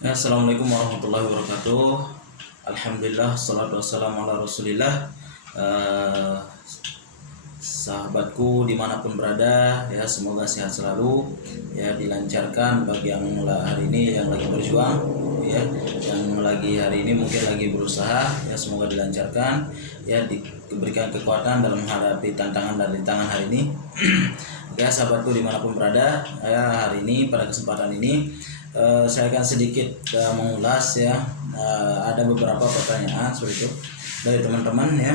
Ya, Assalamualaikum warahmatullahi wabarakatuh. Alhamdulillah, salatu wassalamu ala rasulillah. Eh, Sahabatku dimanapun berada, ya semoga sehat selalu, ya dilancarkan bagi yang hari ini yang lagi berjuang, ya yang lagi hari ini mungkin lagi berusaha, ya semoga dilancarkan, ya diberikan kekuatan dalam menghadapi tantangan dan rintangan hari ini. Ya sahabatku dimanapun berada, ya hari ini pada kesempatan ini saya akan sedikit mengulas ya, ada beberapa pertanyaan seperti itu dari teman-teman ya.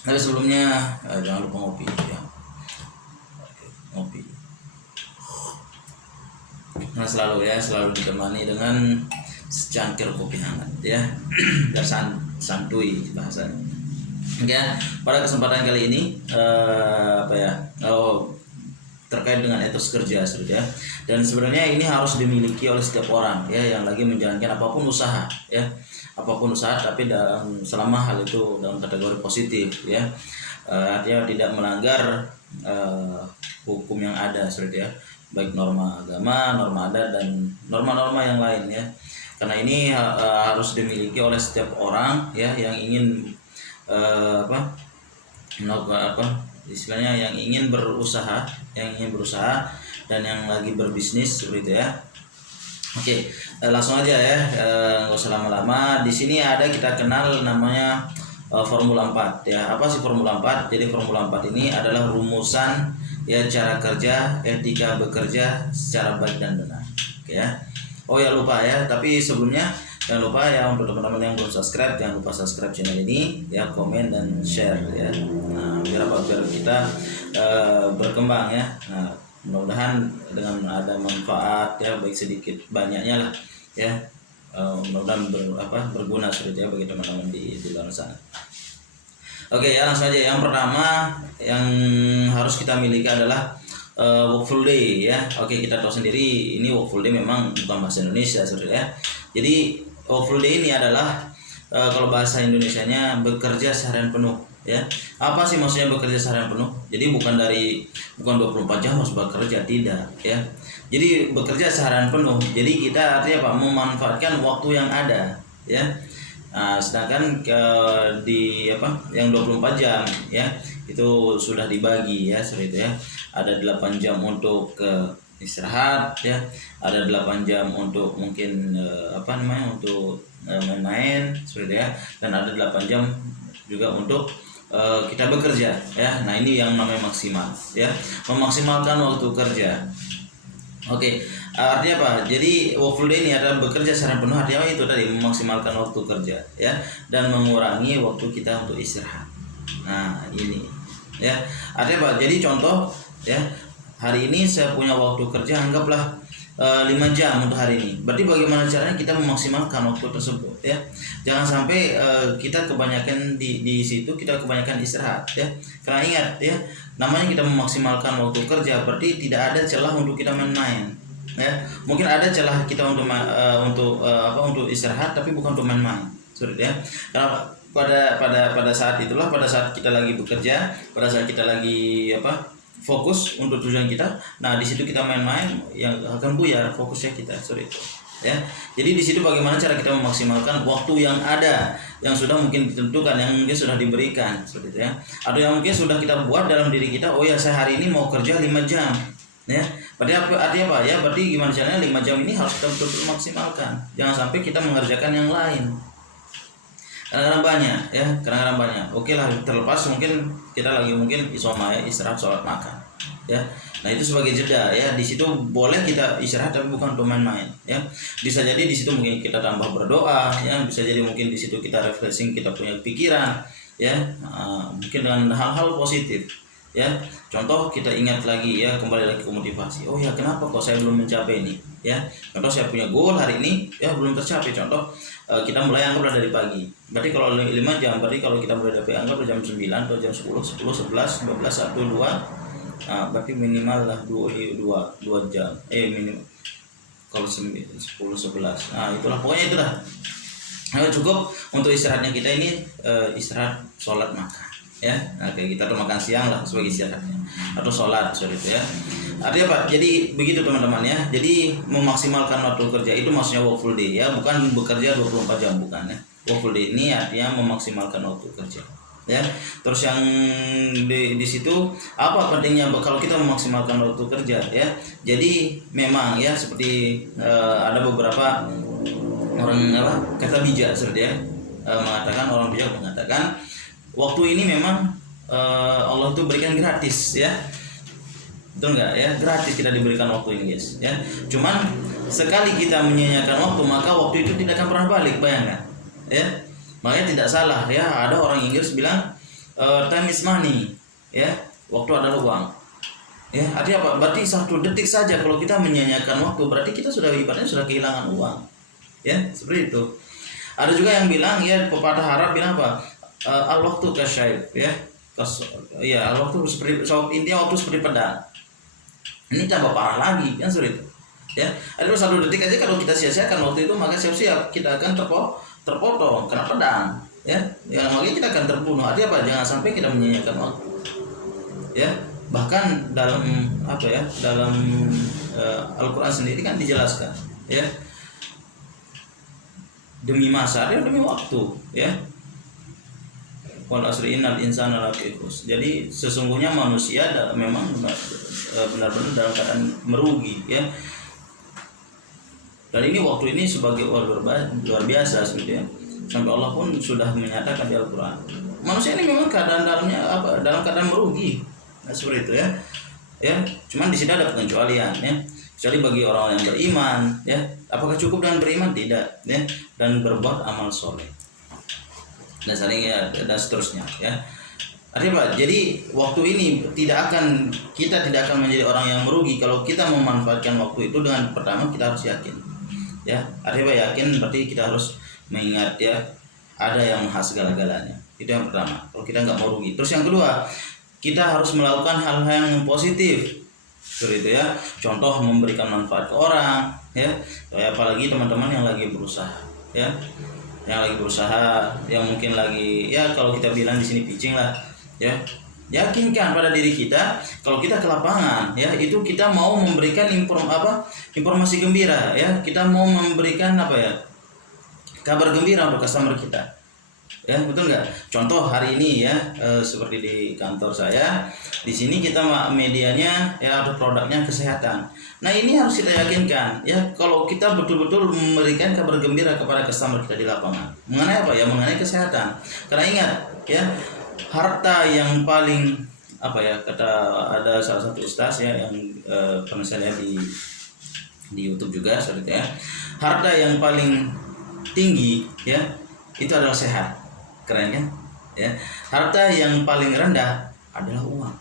Tapi sebelumnya jangan lupa ngopi ya. Ngopi. Nah selalu ditemani dengan secangkir kopi hangat ya. Dan santuy bahasanya. Ya, pada kesempatan kali ini terkait dengan etos kerja sudah, dan sebenarnya ini harus dimiliki oleh setiap orang ya yang lagi menjalankan apapun usaha ya, tapi selama hal itu dalam kategori positif ya, artinya tidak melanggar hukum yang ada sudah ya, baik norma agama, norma adat, dan norma-norma yang lain ya, karena ini harus dimiliki oleh setiap orang ya yang ingin istilahnya yang ingin berusaha dan yang lagi berbisnis seperti itu ya. Oke, langsung aja ya, nggak usah lama-lama. Di sini kita kenal namanya Formula 4 ya. Apa sih Formula 4? Jadi Formula 4 ini adalah rumusan ya cara kerja, etika bekerja secara baik dan benar. Oke ya. Oh ya lupa ya, tapi sebelumnya jangan lupa ya untuk teman-teman yang belum subscribe, jangan lupa subscribe channel ini ya, komen dan share ya. Nah, biar kita berkembang ya. Nah, mudah-mudahan dengan ada manfaat ya, baik sedikit banyaknya lah ya. Mudah-mudahan berguna seperti ya bagi teman-teman di luar sana. Oke ya, langsung aja. Yang pertama yang harus kita miliki adalah workful day ya. Oke, kita tahu sendiri ini workful day memang bukan bahasa Indonesia sebenarnya ya. Jadi workful day ini adalah kalau bahasa Indonesianya bekerja seharian penuh ya. Apa sih maksudnya bekerja seharian penuh? Jadi bukan 24 jam harus bekerja, tidak ya. Jadi bekerja seharian penuh. Jadi kita artinya apa? Memanfaatkan waktu yang ada ya. Nah, sedangkan yang 24 jam ya itu sudah dibagi ya seperti itu ya. Ada 8 jam untuk istirahat ya, ada 8 jam untuk mungkin untuk main-main seperti ya, dan ada 8 jam juga untuk kita bekerja ya. Nah, ini yang namanya maksimal ya, memaksimalkan waktu kerja. Oke, artinya apa? Jadi workful day ini adalah bekerja secara penuh, artinya itu tadi memaksimalkan waktu kerja ya, dan mengurangi waktu kita untuk istirahat. Nah, ini ya, artinya apa? Jadi contoh ya, hari ini saya punya waktu kerja anggaplah 5 jam untuk hari ini. Berarti bagaimana caranya kita memaksimalkan waktu tersebut ya. Jangan sampai kita kebanyakan di situ, kita kebanyakan istirahat ya. Karena ingat ya, namanya kita memaksimalkan waktu kerja, berarti tidak ada celah untuk kita main-main ya. Mungkin ada celah kita untuk istirahat, tapi bukan untuk main-main seperti ya. Karena pada saat itulah, pada saat kita lagi bekerja, pada saat kita lagi fokus untuk tujuan kita, nah di situ kita main-main yang akan buyar fokusnya kita seperti itu ya. Jadi di situ bagaimana cara kita memaksimalkan waktu yang ada, yang sudah mungkin ditentukan, yang mungkin sudah diberikan seperti itu ya, atau yang mungkin sudah kita buat dalam diri kita. Oh ya, saya hari ini mau kerja 5 jam ya. Berarti artinya apa ya? Berarti gimana caranya 5 jam ini harus kita betul-betul maksimalkan. Jangan sampai kita mengerjakan yang lain. Kadang-kadang banyak. Oke lah, terlepas mungkin kita lagi isoma ya, istirahat, sholat, makan ya. Nah, itu sebagai jeda ya. Di situ boleh kita istirahat, tapi bukan untuk main-main ya. Bisa jadi di situ mungkin kita tambah berdoa ya, bisa jadi mungkin di situ kita refreshing, kita punya pikiran ya, mungkin dengan hal-hal positif ya. Contoh, kita ingat lagi ya, kembali lagi ke motivasi. Oh ya, kenapa kok saya belum mencapai ini ya. Contoh, saya punya goal hari ini ya, belum tercapai. Contoh, kita mulai anggaplah dari pagi. Berarti kalau 5 jam, berarti kalau kita mulai dari anggap jam 9 atau jam 10, 11, 12, 1, 2, berarti minimal lah 2 jam. Minimal kalau 10, 11. Nah, itulah pokoknya itulah. Nah, cukup untuk istirahatnya kita ini istirahat, sholat, makan ya. Nah, kayak kita tuh makan siang lah sebagai istirahatnya, atau sholat seperti itu ya. Artinya apa? Jadi begitu teman-teman ya. Jadi memaksimalkan waktu kerja itu maksudnya work full day ya, bukan bekerja 24 jam, bukan ya. Work full day ini artinya memaksimalkan waktu kerja ya. Terus yang di situ apa pentingnya kalau kita memaksimalkan waktu kerja ya. Jadi memang ya seperti ada beberapa orang kata bijak seperti ya, orang bijak mengatakan waktu ini memang Allah itu berikan gratis ya. Betul nggak ya? Gratis kita diberikan waktu ini guys ya. Cuman sekali kita menyia-nyiakan waktu, maka waktu itu tidak akan pernah balik, bayangkan ya. Makanya tidak salah ya, ada orang Inggris bilang time is money ya, waktu adalah uang ya. Artinya apa? Berarti 1 detik saja kalau kita menyia-nyiakan waktu, berarti kita sudah ibaratnya sudah kehilangan uang ya, seperti itu. Ada juga yang bilang ya, pepatah Arab bilang apa, al waktu kasyaib ya, al waktu seperti intinya waktu seperti pedang. Ini tambah parah lagi kan, seperti itu ya. Ada 1 detik aja kalau kita sia-siakan waktu itu, maka siap-siap kita akan terpotong kena pedang ya, makanya kita akan terbunuh. Artinya apa? Jangan sampai kita menyia-nyiakan waktu ya. Bahkan dalam dalam Al-Quran sendiri kan dijelaskan ya, demi masa demi waktu ya. Wal asri innal insana lafi khusr. Jadi sesungguhnya manusia memang benar-benar dalam keadaan merugi ya. Dan ini waktu ini sebagai luar biasa sebenarnya. Sampai Allah pun sudah menyatakan di Al-Quran, manusia ini memang dalam keadaan merugi. Nah, seperti itu ya. Ya, cuman di sini ada pengecualian ya. Kecuali bagi orang yang beriman ya. Apakah cukup dengan beriman? Tidak ya. Dan berbuat amal soleh dan saling ya, dan seterusnya ya. Artinya apa? Jadi waktu ini kita tidak akan menjadi orang yang merugi kalau kita memanfaatkan waktu itu dengan pertama kita harus yakin ya. Artinya yakin berarti kita harus mengingat ya, ada yang maha segala-galanya. Itu yang pertama, kalau kita nggak mau rugi. Terus yang kedua, kita harus melakukan hal-hal yang positif seperti itu ya. Contoh memberikan manfaat ke orang ya. Apalagi teman-teman yang lagi berusaha ya, yang mungkin lagi ya, kalau kita bilang di sini pitching lah ya. Yakinkan pada diri kita kalau kita ke lapangan ya, itu kita mau memberikan informasi gembira ya, kita mau memberikan kabar gembira untuk customer kita ya, betul nggak? Contoh hari ini ya, seperti di kantor saya di sini, kita medianya ya, ada produknya kesehatan. Nah ini harus kita yakinkan ya, kalau kita betul-betul memberikan kabar gembira kepada customer kita di lapangan mengenai apa ya, mengenai kesehatan. Karena ingat ya, harta yang paling kata ada salah satu ustaz ya yang pernah saya lihat di YouTube juga seperti ya, harta yang paling tinggi ya itu adalah sehat. Keren kan ya. Harta yang paling rendah adalah uang.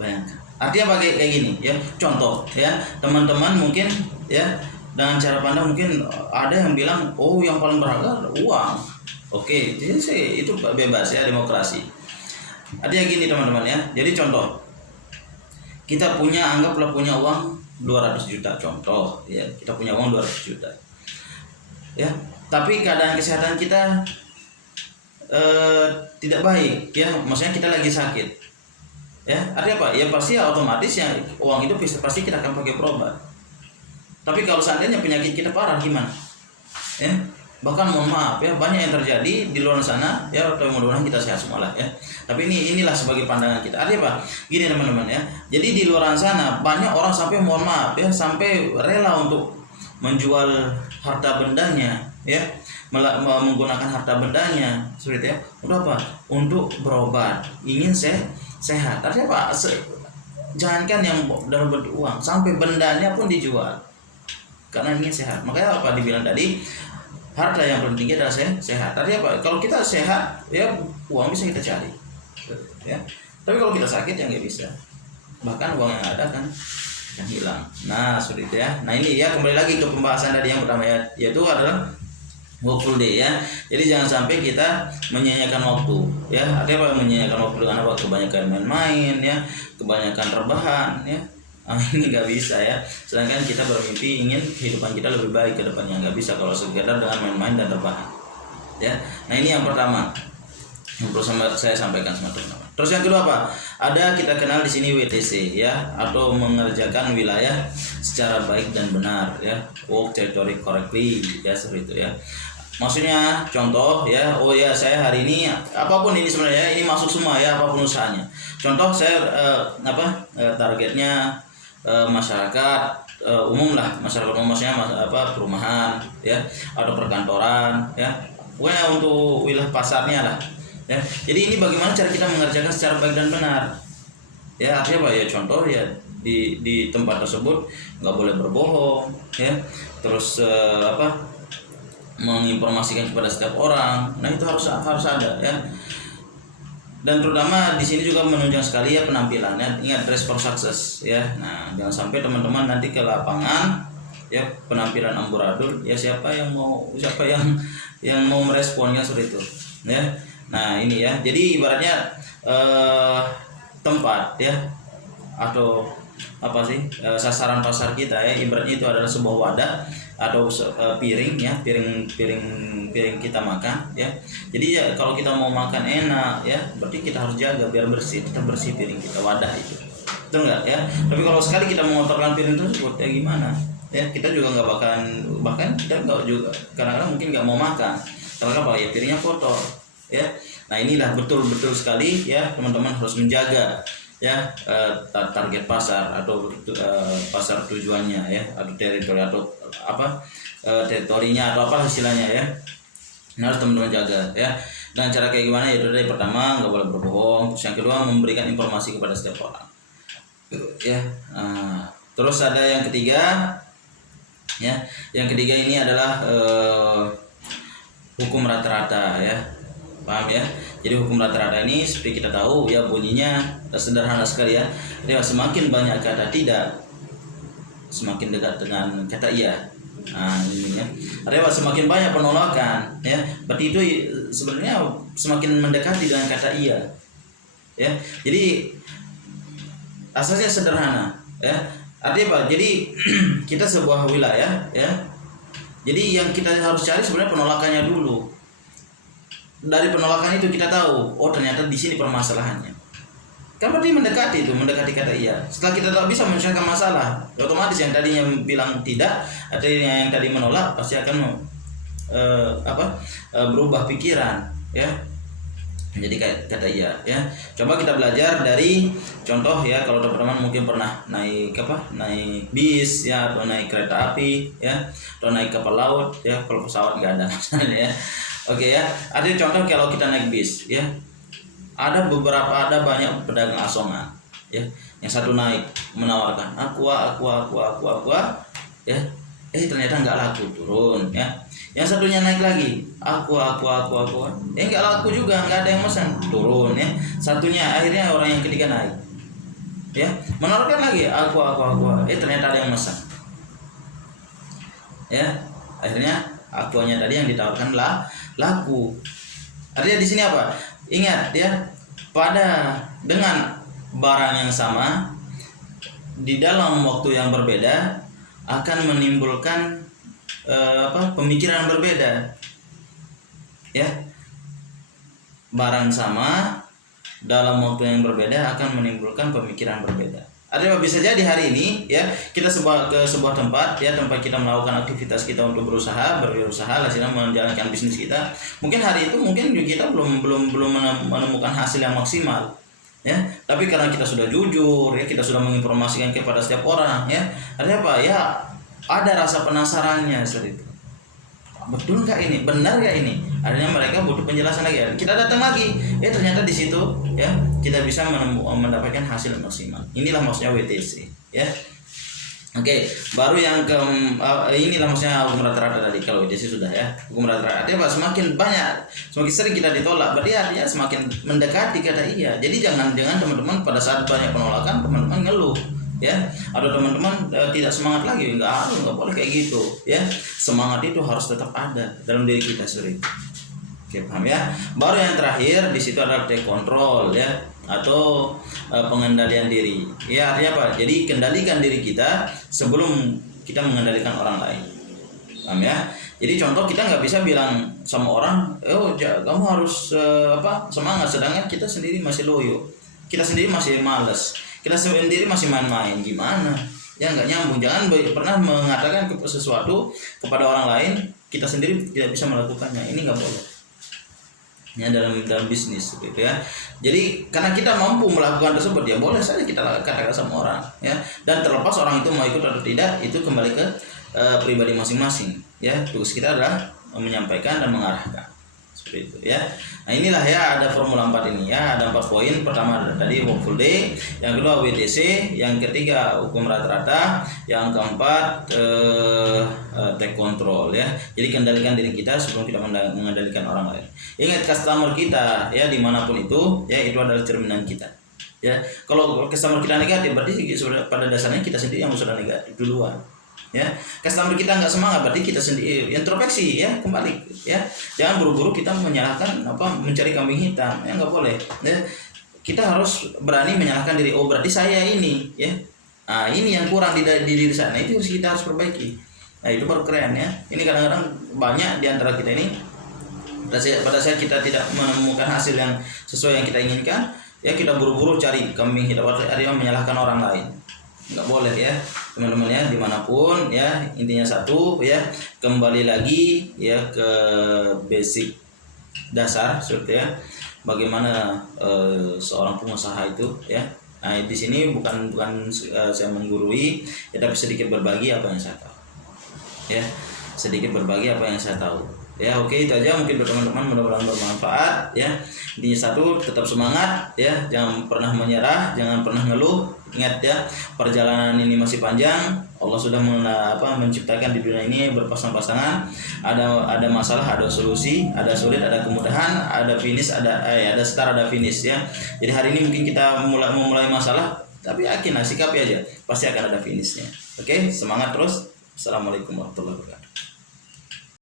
Bayangkan. Artinya kayak gini ya. Contoh ya, teman-teman mungkin ya dengan cara pandang mungkin ada yang bilang yang paling berharga adalah uang. Oke, jadi itu bebas ya, demokrasi. Artinya gini teman-teman ya. Jadi contoh, kita anggaplah punya uang 200 juta contoh ya, kita punya uang 200 juta ya, tapi keadaan kesehatan kita tidak baik ya, maksudnya kita lagi sakit ya. Artinya apa ya, pasti otomatis ya uang itu pasti kita akan pakai berobat. Tapi kalau seandainya penyakit kita parah gimana ya, bahkan mohon maaf ya, banyak yang terjadi di luar sana ya, mudah-mudahan kita sehat semua lah ya. Tapi inilah sebagai pandangan kita. Artinya apa? Gini teman-teman ya, jadi di luar sana banyak orang sampai mohon maaf ya, sampai rela untuk menjual harta bendanya ya, menggunakan harta bendanya seperti ya, untuk apa? Untuk berobat, ingin sehat. Artinya apa? Jangankan yang dalam bentuk uang, sampai bendanya pun dijual karena ingin sehat. Makanya apa dibilang tadi, harta yang paling tinggi adalah sehat. Artinya apa? Kalau kita sehat ya, uang bisa kita cari ya. Tapi kalau kita sakit ya nggak bisa, bahkan uang yang ada kan yang hilang. Nah seperti itu ya. Nah ini ya, kembali lagi ke pembahasan tadi yang pertama ya, yaitu adalah work full day ya. Jadi jangan sampai kita menyia-nyiakan waktu ya. Artinya apa? Menyia-nyiakan waktu dengan apa? Kebanyakan main-main ya, kebanyakan rebahan ya. Ini nggak bisa ya. Sedangkan kita bermimpi ingin kehidupan kita lebih baik ke depannya, nggak bisa kalau sekedar dengan main-main dan rebahan ya. Nah ini yang pertama. yang perlu saya sampaikan sama teman-teman. Terus yang kedua apa? Ada kita kenal di sini WTC ya, atau mengerjakan wilayah secara baik dan benar ya, work territory correctly ya, seperti itu ya. Maksudnya contoh ya, oh ya saya hari ini apapun ini sebenarnya ini masuk semua ya, apapun usahanya. Contoh saya targetnya masyarakat umum lah, masyarakat umum maksudnya perumahan ya, atau perkantoran ya, pokoknya untuk wilayah pasarnya lah ya. Jadi ini bagaimana cara kita mengerjakan secara baik dan benar ya, artinya apa ya, contoh ya di tempat tersebut nggak boleh berbohong ya, terus menginformasikan kepada setiap orang, nah itu harus ada ya. Dan terutama di sini juga menunjang sekali ya penampilannya, ingat dress for success ya. Nah jangan sampai teman-teman nanti ke lapangan ya penampilan amburadul ya, siapa yang mau meresponnya seperti itu ya. Nah ini ya, jadi ibaratnya tempat ya, atau apa sih sasaran pasar kita ya, ibaratnya itu adalah sebuah wadah atau piring ya, piring kita makan ya. Jadi ya kalau kita mau makan enak ya, berarti kita harus jaga biar bersih, kita bersih piring kita, wadah itu, betul nggak ya. Tapi kalau sekali kita mengotorkan piring tersebut ya gimana ya, kita juga nggak bahkan kita nggak juga kadang-kadang mungkin nggak mau makan karena apa ya, piringnya kotor ya. Nah inilah betul-betul sekali ya, teman-teman harus menjaga ya target pasar atau pasar tujuannya ya, atau teritori atau teritorinya atau apa istilahnya ya. Nah, harus teman-teman jaga ya. Dan cara kayak gimana ya, dari pertama nggak boleh berbohong, terus yang kedua memberikan informasi kepada setiap orang ya. Terus ada yang ketiga ya, yang ketiga ini adalah hukum rata-rata ya, paham ya. Jadi hukum rata-rata ini seperti kita tahu ya, bunyinya sederhana sekali ya. Dia semakin banyak kata tidak, semakin dekat dengan kata iya. Nah ini ya, artinya semakin banyak penolakan ya, berarti itu sebenarnya semakin mendekati dengan kata iya ya. Jadi asasnya sederhana ya, artinya apa? Jadi kita sebuah wilayah ya, jadi yang kita harus cari sebenarnya penolakannya dulu. Dari penolakan itu kita tahu, oh ternyata di sini permasalahannya. Kan berarti mendekati kata iya. Setelah kita tak bisa menyelesaikan masalah, otomatis yang tadinya bilang tidak atau yang tadi menolak pasti akan berubah pikiran ya. Jadi kata iya ya. Coba kita belajar dari contoh ya, kalau teman-teman mungkin pernah naik bis ya, atau naik kereta api ya, atau naik kapal laut ya. Kalau pesawat nggak ada masalahnya ya. Oke ya, ada contoh kalau kita naik bis ya, ada banyak pedagang asongan ya. Yang satu naik menawarkan aqua ya, ternyata nggak laku, turun ya. Yang satunya naik lagi aqua nggak laku juga, nggak ada yang pesan, turun ya. Satunya akhirnya orang yang ketiga naik ya, menawarkan lagi aqua ternyata ada yang pesan ya. Akhirnya aquanya tadi yang ditawarkan laku. Artinya di sini apa? Ingat ya, dengan barang yang sama di dalam waktu yang berbeda akan menimbulkan pemikiran berbeda ya. Barang sama dalam waktu yang berbeda akan menimbulkan pemikiran berbeda. Artinya bisa jadi hari ini ya, kita ke sebuah tempat ya, tempat kita melakukan aktivitas kita untuk berwirausaha hasilnya menjalankan bisnis kita. Mungkin hari itu kita belum menemukan hasil yang maksimal ya, tapi karena kita sudah jujur ya, kita sudah menginformasikan kepada setiap orang ya, artinya apa ya, ada rasa penasarannya seperti itu. Betul nggak ini, benar nggak ini, artinya mereka butuh penjelasan lagi. Kita datang lagi ternyata di situ ya kita bisa mendapatkan hasil maksimal. Inilah maksudnya WTC ya. Oke, baru yang inilah maksudnya hukum rata-rata tadi. Kalau WTC sudah ya, hukum rata-rata artinya semakin sering kita ditolak, berarti artinya semakin mendekati kata iya. Jadi jangan teman-teman pada saat banyak penolakan teman-teman ngeluh ya, atau teman-teman tidak semangat lagi, nggak boleh kayak gitu ya. Semangat itu harus tetap ada dalam diri kita sendiri. Oke, paham ya. Baru yang terakhir di situ adalah take control ya, atau pengendalian diri ya. Artinya apa? Jadi kendalikan diri kita sebelum kita mengendalikan orang lain. Paham ya? Jadi contoh, kita nggak bisa bilang sama orang, kamu harus semangat, sedangkan kita sendiri masih loyo, kita sendiri masih malas, kita sendiri masih main-main, gimana? Ya nggak nyambung. Jangan pernah mengatakan sesuatu kepada orang lain, kita sendiri tidak bisa melakukannya. Ini nggak boleh. Ya, dalam bisnis gitu ya. Jadi karena kita mampu melakukan tersebut, ya boleh saja kita katakan sama orang ya. Dan terlepas orang itu mau ikut atau tidak, itu kembali ke pribadi masing-masing ya. Tugas kita adalah menyampaikan dan mengarahkan seperti itu ya. Nah inilah ya, ada Formula 4 ini ya, ada 4 poin. Pertama tadi workful day, yang kedua WTC, yang ketiga hukum rata-rata, yang keempat take control ya. Jadi kendalikan diri kita sebelum kita mengendalikan orang lain. Ingat, customer kita ya dimanapun itu ya, itu adalah cerminan kita ya. Kalau customer kita negatif, berarti pada dasarnya kita sendiri yang sudah negatif duluan ya. Customer kita nggak semangat, berarti kita sendiri introspeksi ya, kembali ya. Jangan buru-buru kita menyalahkan mencari kambing hitam ya, nggak boleh ya. Kita harus berani menyalahkan diri, berarti saya ini ya, nah ini yang kurang di diri saya, nah itu kita harus perbaiki. Nah itu baru keren ya. Ini kadang-kadang banyak di antara kita ini, pada saat kita tidak menemukan hasil yang sesuai yang kita inginkan ya, kita buru-buru cari kambing hitam, artinya menyalahkan orang lain. Nggak boleh ya teman-teman ya, dimanapun ya. Intinya satu ya, kembali lagi ya ke basic dasar seperti ya, bagaimana seorang pengusaha itu ya. Nah di sini bukan saya menggurui ya, tapi sedikit berbagi apa yang saya tahu ya, sedikit berbagi apa yang saya tahu ya. Oke, itu aja mungkin buat teman-teman, mudah-mudahan bermanfaat ya. Intinya satu, tetap semangat ya, jangan pernah menyerah, jangan pernah ngeluh. Ingat ya, perjalanan ini masih panjang. Allah sudah menciptakan di dunia ini berpasang-pasangan. Ada masalah, ada solusi, ada sulit, ada kemudahan, ada finish, ada start, ada finish ya. Jadi hari ini mungkin kita memulai masalah, tapi yakin sikapi aja, pasti akan ada finishnya. Oke, semangat terus. Assalamualaikum warahmatullahi wabarakatuh.